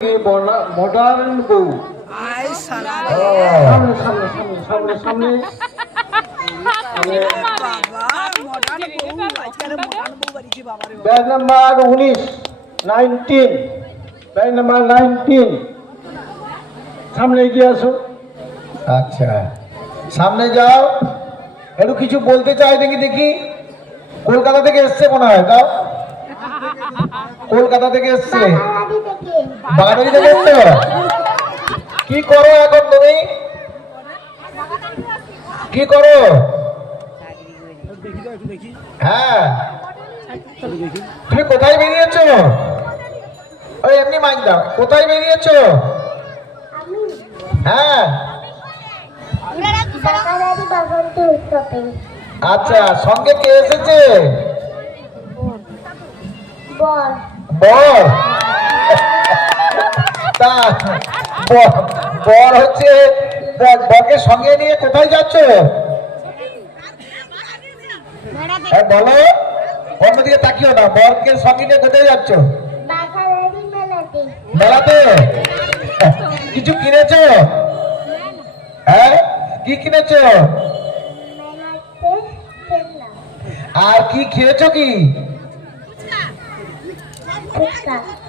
Modern বউ সামনে সামনে সামনে সামনে সামনে ব্যাচ নাম্বার 19 ব্যাচ নাম্বার 19 সামনে এগিয়ে আসো। আচ্ছা সামনে যাও, একটু কিছু বলতে চাই নাকি দেখি। কলকাতা থেকে এসছে মনে হয়, তাও কলকাতা থেকে এসছে, বাগানারি থেকে এসছে। কি করো এখন তুমি, কি করো? হ্যাঁ তুমি কোথায় বেরিয়েছো? ওই এমনি মাইক দাও, কোথায় বেরিয়েছো? হ্যাঁ আচ্ছা, সঙ্গে কে এসেছে? বর তা বর হচ্ছে, বরকে সঙ্গে নিয়ে কোথায় যাচ্ছ? বলো, অন্যদিকে তাকিও না, বরকে সঙ্গে নিয়ে কোথায় যাচ্ছ? মেলাতে। কিছু কিনেছো? হ্যাঁ কি কিনেছো? আর কি খেয়েছো? কি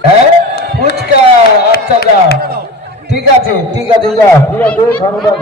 হ্যাঁ ফুচকা। আচ্ছা যা, ঠিক আছে ঠিক আছে, যা ঠিক আছে, ধন্যবাদ।